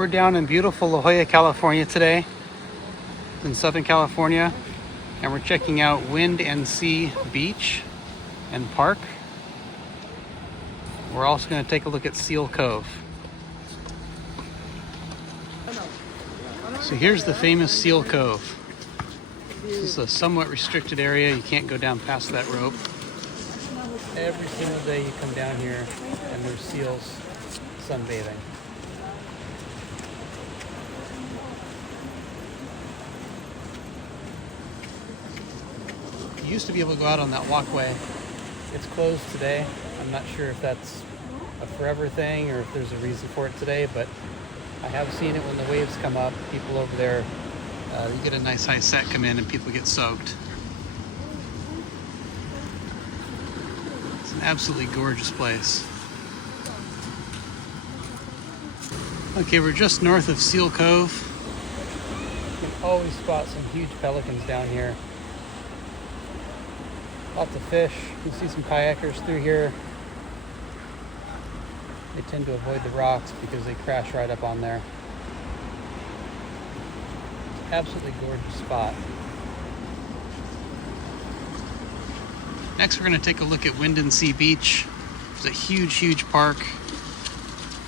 We're down in beautiful La Jolla, California today, in Southern California, and we're checking out Windansea Beach and Park. We're also going to take a look at Seal Cove. So here's the famous Seal Cove. This is a somewhat restricted area. You can't go down past that rope. Every single day you come down here and there's seals sunbathing. You used to be able to go out on that walkway. It's closed today. I'm not sure if that's a forever thing or if there's a reason for it today, but I have seen it when the waves come up. People over there, you get a nice high set come in and people get soaked. It's an absolutely gorgeous place. Okay, we're just north of Seal Cove. You can always spot some huge pelicans down here. Lots of fish. You can see some kayakers through here. They tend to avoid the rocks because they crash right up on there. It's an absolutely gorgeous spot. Next, we're going to take a look at Windansea Beach. It's a huge, huge park.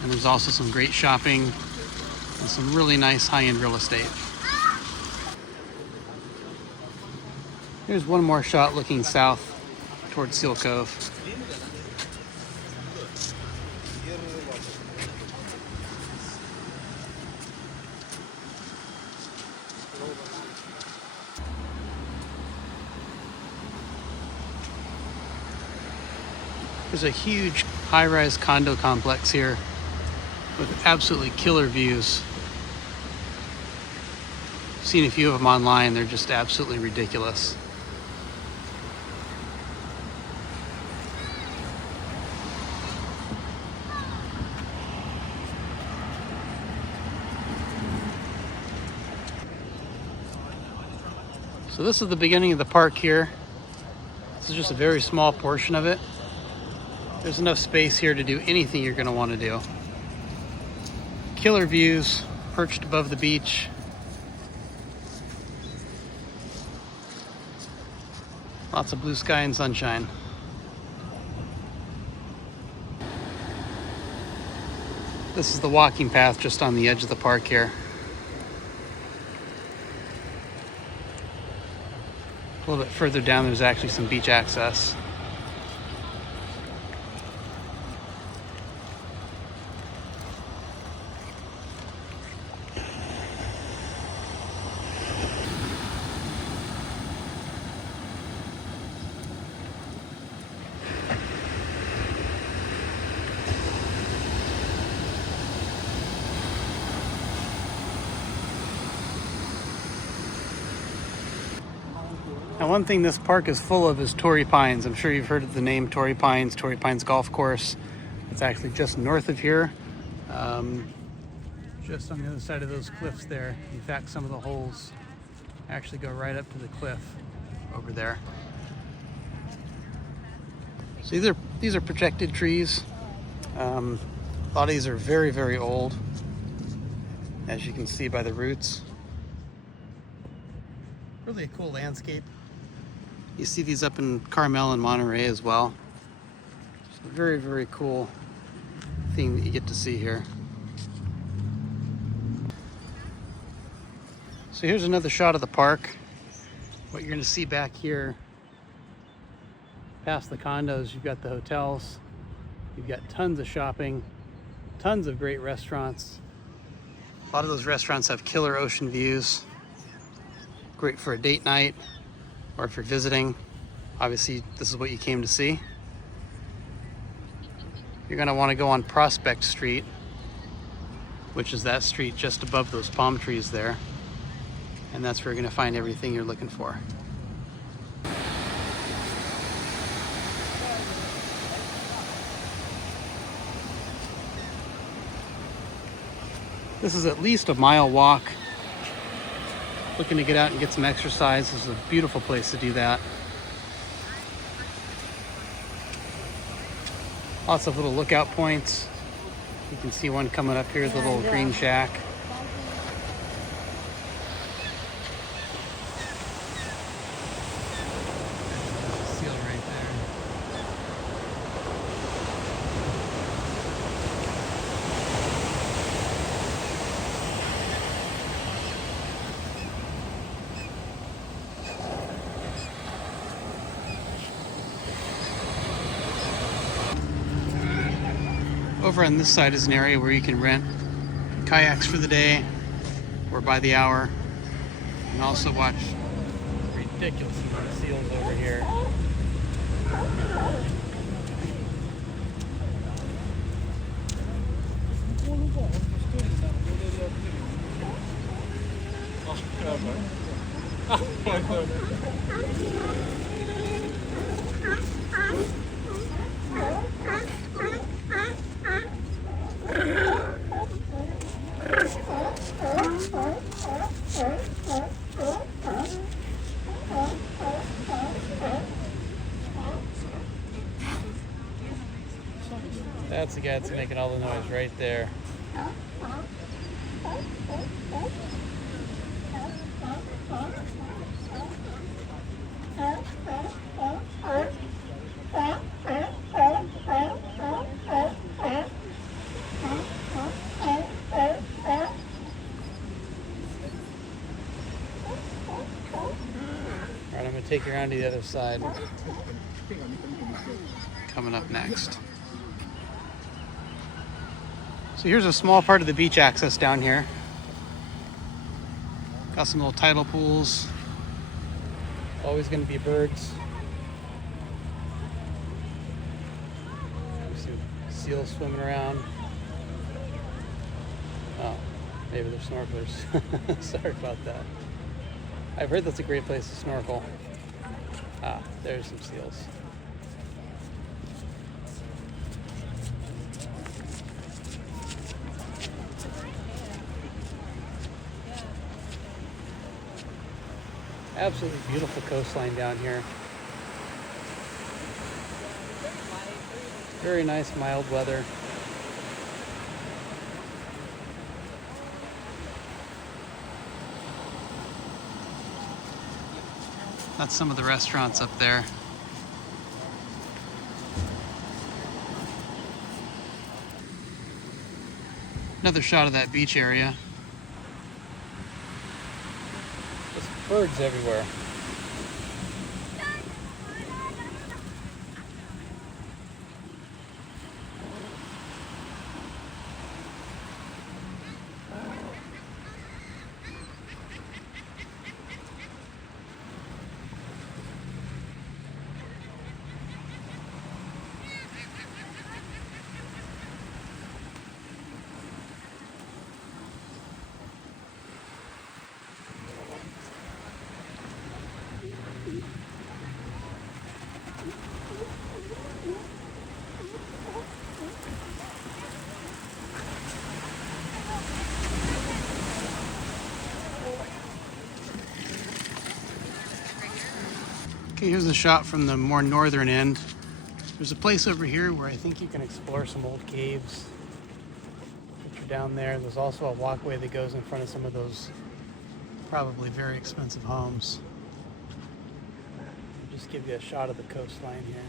And there's also some great shopping and some really nice high-end real estate. Here's one more shot looking south towards Seal Cove. There's a huge high-rise condo complex here with absolutely killer views. I've seen a few of them online. They're just absolutely ridiculous. So this is the beginning of the park here. This is just a very small portion of it. There's enough space here to do anything you're going to want to do. Killer views perched above the beach. Lots of blue sky and sunshine. This is the walking path just on the edge of the park here. A little bit further down, there's actually some beach access. Now, one thing this park is full of is Torrey Pines. I'm sure you've heard of the name Torrey Pines Golf Course. It's actually just north of here, just on the other side of those cliffs there. In fact, some of the holes actually go right up to the cliff over there. So these are protected trees. A lot of these are very, very old, as you can see by the roots. Really a cool landscape. You see these up in Carmel and Monterey as well. It's a very, very cool thing that you get to see here. So here's another shot of the park. What you're going to see back here, past the condos, you've got the hotels. You've got tons of shopping, tons of great restaurants. A lot of those restaurants have killer ocean views. Great for a date night or if you're visiting. Obviously, this is what you came to see. You're going to want to go on Prospect Street, which is that street just above those palm trees there. And that's where you're going to find everything you're looking for. This is at least a mile walk. Looking to get out and get some exercise. This is a beautiful place to do that. Lots of little lookout points. You can see one coming up here, the little green shack. There's a seal right there. Over on this side is an area where you can rent kayaks for the day or by the hour, and also watch ridiculous amount of seals over here. That's the guy that's making all the noise right there. Alright, I'm going to take you around to the other side. Coming up next. So here's a small part of the beach access down here. Got some little tidal pools. Always going to be birds. Some seals swimming around. Oh, maybe they're snorkelers. Sorry about that. I've heard that's a great place to snorkel. Ah, there's some seals. Absolutely beautiful coastline down here. Very nice, mild weather. That's some of the restaurants up there. Another shot of that beach area. There's birds everywhere. Okay, here's a shot from the more northern end. There's a place over here where I think you can explore some old caves. If you're down there, there's also a walkway that goes in front of some of those probably very expensive homes. I'll just give you a shot of the coastline here.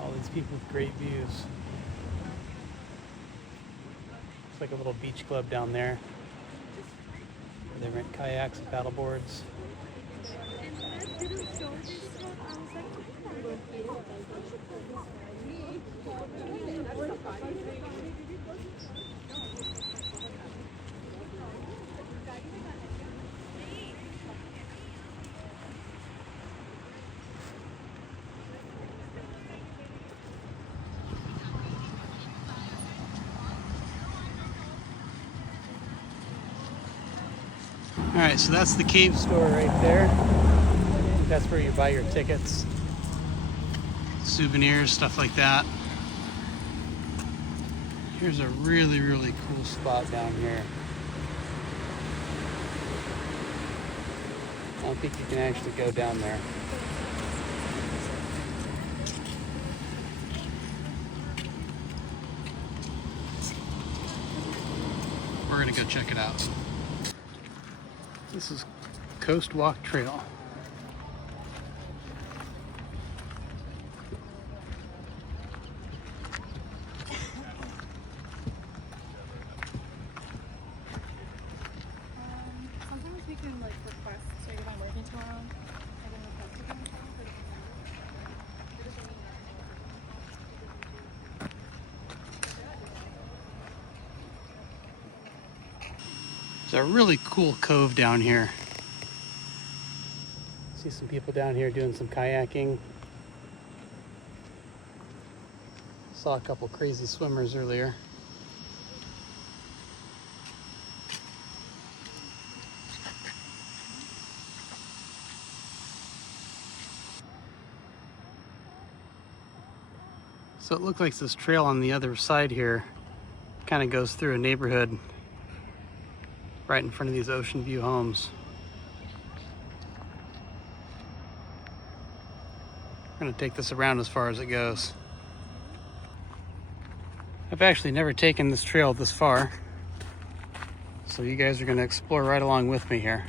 All these people with great views. It's like a little beach club down there where they rent kayaks and paddle boards. All right, so that's the cave store right there. That's where you buy your tickets, souvenirs, stuff like that. Here's a really, really cool spot down here. I don't think you can actually go down there. gonna go check it out. This is Coast Walk Trail. Sometimes we can like request, so if I'm working tomorrow, I can request to come. There's a really cool cove down here. See some people down here doing some kayaking. Saw a couple crazy swimmers earlier. So it looks like this trail on the other side here kind of goes through a neighborhood right in front of these ocean view homes. We're gonna take this around as far as it goes. I've actually never taken this trail this far, so you guys are gonna explore right along with me here.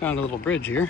Found a little bridge here.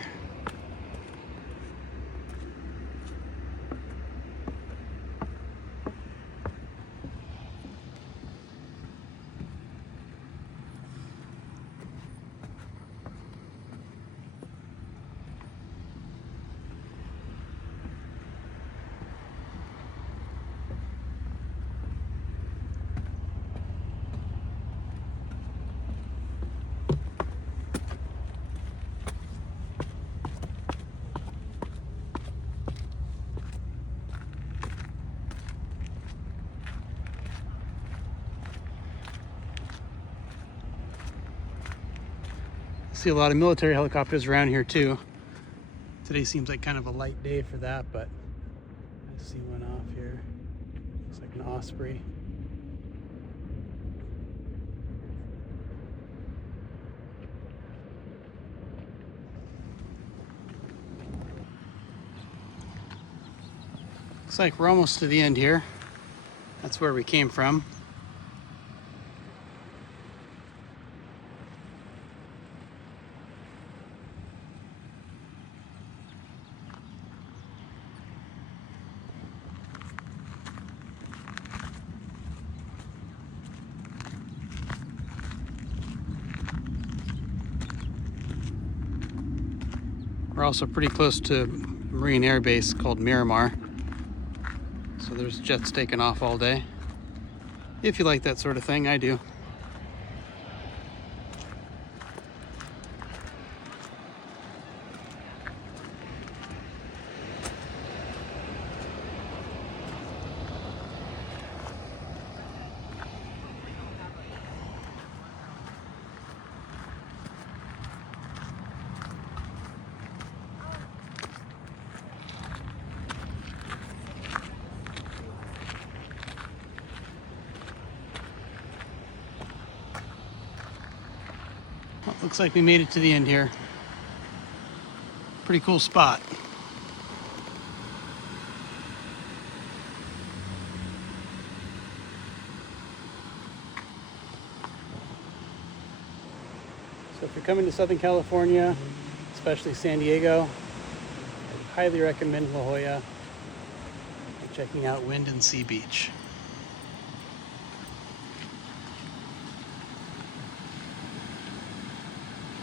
See a lot of military helicopters around here too. Today seems like kind of a light day for that, but I see one off here. Looks like an Osprey. Looks like we're almost to the end here. That's where we came from. We're also pretty close to a Marine Air Base called Miramar. So there's jets taking off all day. If you like that sort of thing, I do. Well, looks like we made it to the end here. Pretty cool spot. So if you're coming to Southern California, especially San Diego, I highly recommend La Jolla. checking out Windansea Beach.